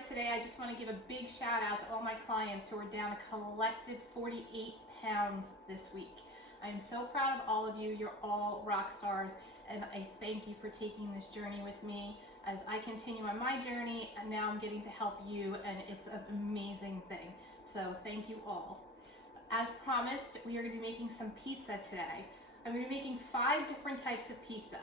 started today, I just want to give a big shout out to all my clients who are down a collective 48 pounds this week. I am so proud of all of you. You're all rock stars, and I thank you for taking this journey with me as I continue on my journey, and now I'm getting to help you, and it's an amazing thing. So thank you all. As promised, we are going to be making some pizza today. I'm going to be making 5 different types of pizza,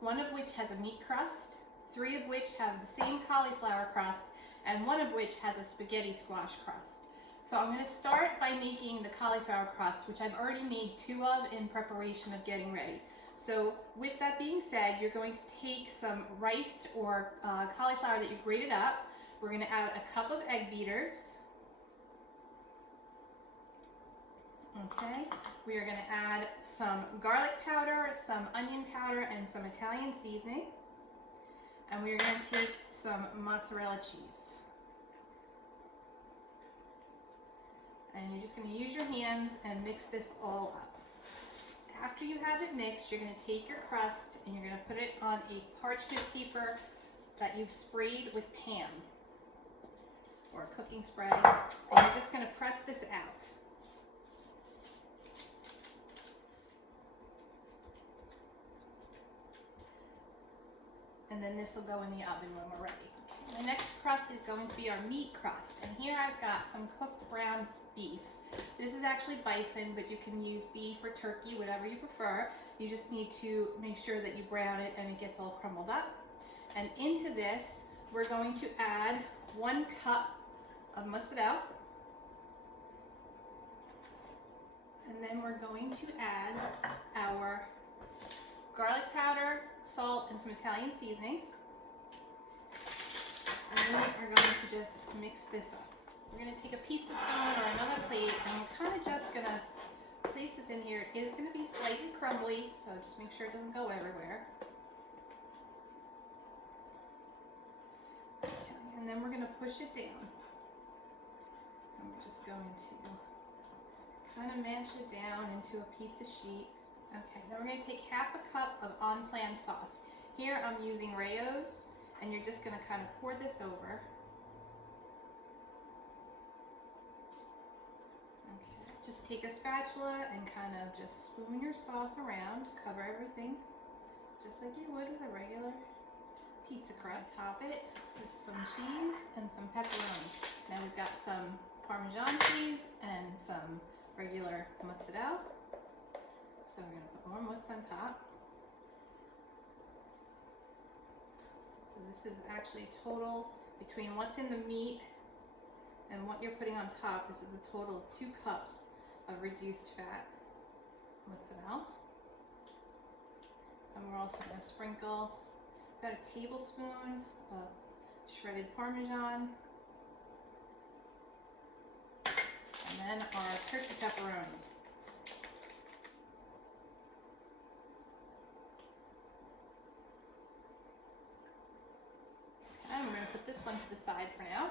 one of which has a meat crust, 3 of which have the same cauliflower crust, and 1 of which has a spaghetti squash crust. So I'm going to start by making the cauliflower crust, which I've already made 2 of in preparation of getting ready. So with that being said, you're going to take some rice or cauliflower that you grated up. We're going to add a cup of egg beaters. Okay, we are going to add some garlic powder, some onion powder, and some Italian seasoning. And we are going to take some mozzarella cheese. And you're just going to use your hands and mix this all up. After you have it mixed, you're going to take your crust and you're going to put it on a parchment paper that you've sprayed with Pam or cooking spray. And you're just going to press this out. And then this will go in the oven when we're ready. Okay. The next crust is going to be our meat crust. And here I've got some cooked ground beef. This is actually bison, but you can use beef or turkey, whatever you prefer. You just need to make sure that you brown it and it gets all crumbled up. And into this, we're going to add 1 cup of mozzarella. And then we're going to add our garlic powder, salt, and some Italian seasonings. And we are going to just mix this up. We're going to take a pizza stone or another plate, and we're kind of just going to place this in here. It is going to be slightly crumbly, so just make sure it doesn't go everywhere. Okay, and then we're going to push it down. And we're just going to kind of mash it down into a pizza sheet. Okay, then we're going to take half a cup of on-plan sauce. Here I'm using Rao's, and you're just going to kind of pour this over. Okay, just take a spatula and kind of just spoon your sauce around, cover everything, just like you would with a regular pizza crust. Top it with some cheese and some pepperoni. Now we've got some Parmesan cheese and some regular mozzarella. So we're going to put more mozz on top. So this is actually total, between what's in the meat and what you're putting on top, this is a total of 2 cups of reduced fat mozzarella. And we're also going to sprinkle about a tablespoon of shredded Parmesan. And then our turkey pepperoni. And we're going to put this one to the side for now.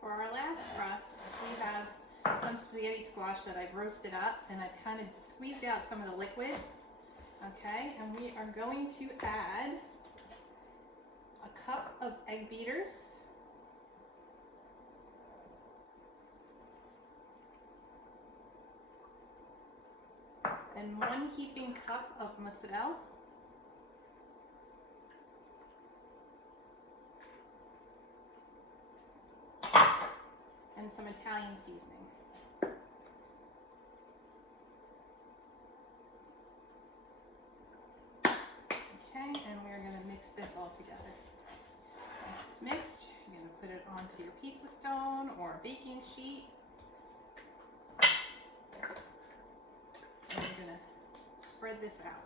For our last crust, we have some spaghetti squash that I've roasted up, and I've kind of squeezed out some of the liquid. Okay, and we are going to add a cup of egg beaters. And 1 heaping cup of mozzarella. And some Italian seasoning. Okay, and we're going to mix this all together. Once it's mixed, you're going to put it onto your pizza stone or baking sheet. And you're going to spread this out,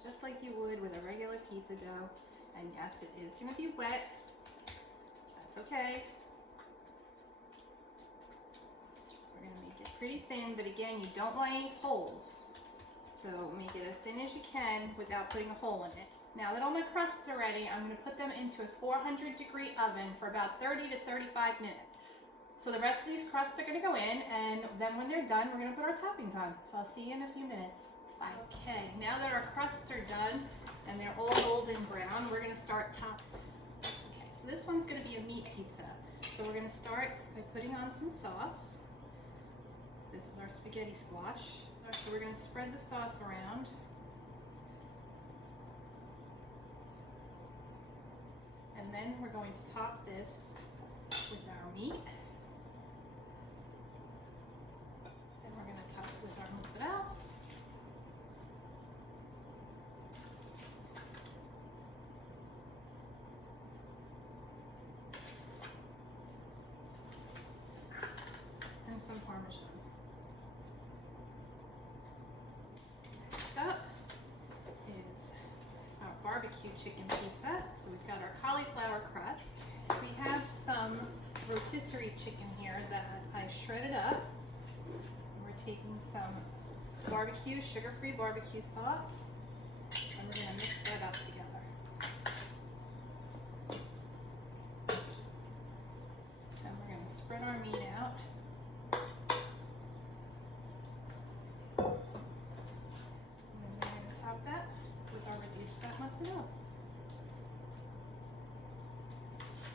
just like you would with a regular pizza dough. And yes, it is going to be wet. That's okay. We're going to make it pretty thin, but again, you don't want any holes. So make it as thin as you can without putting a hole in it. Now that all my crusts are ready, I'm going to put them into a 400-degree oven for about 30 to 35 minutes. So the rest of these crusts are going to go in, and then when they're done, we're going to put our toppings on. So I'll see you in a few minutes. Bye. Okay, now that our crusts are done and they're all golden brown, we're going to start topping. Okay, so this one's going to be a meat pizza. So we're gonna start by putting on some sauce. This is our spaghetti squash. So we're gonna spread the sauce around. And then we're going to top this with our meat. Then we're gonna top it with our mozzarella. And some Parmesan. Next up is our barbecue chicken pizza. So we've got our cauliflower crust. We have some rotisserie chicken here that I shredded up. We're taking some barbecue, sugar-free barbecue sauce, and we're gonna mix that up together. Then we're gonna spread our meat out. That with our reduced fat mozzarella.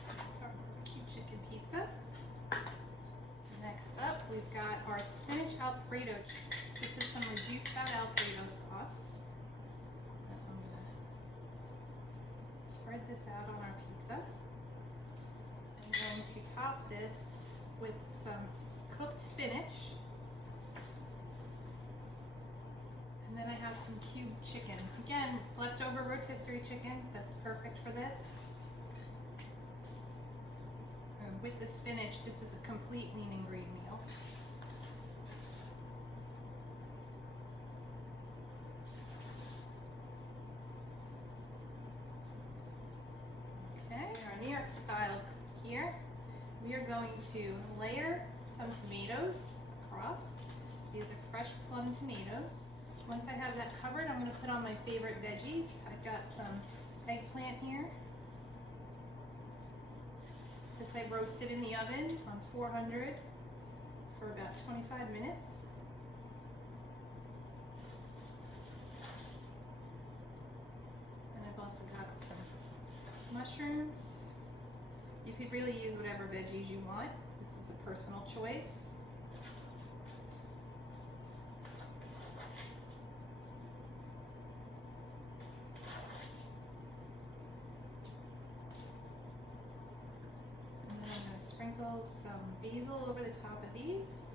That's our barbecue chicken pizza. Next up, we've got our spinach Alfredo. This is some reduced fat Alfredo sauce. I'm gonna spread this out on our pizza. I'm going to top this with some cooked spinach. And then I have some cubed chicken. Again, leftover rotisserie chicken. That's perfect for this. And with the spinach, this is a complete lean and green meal. Okay, our New York style here. We are going to layer some tomatoes across. These are fresh plum tomatoes. Once I have that covered, I'm going to put on my favorite veggies. I've got some eggplant here. This I roasted in the oven on 400 for about 25 minutes. And I've also got some mushrooms. You could really use whatever veggies you want. This is a personal choice. Sprinkle some basil over the top of these.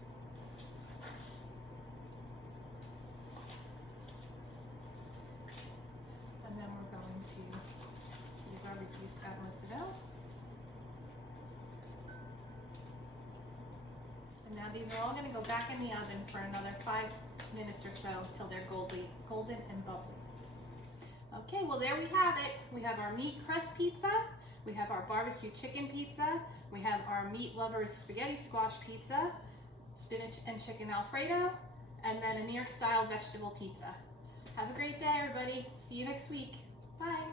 And then we're going to use our reduced fat mozzarella. And now these are all going to go back in the oven for another 5 minutes or so till they're golden and bubbly. Okay, well there we have it. We have our meat crust pizza. We have our barbecue chicken pizza. We have our meat lovers spaghetti squash pizza, spinach and chicken Alfredo, and then a New York style vegetable pizza. Have a great day, everybody. See you next week. Bye.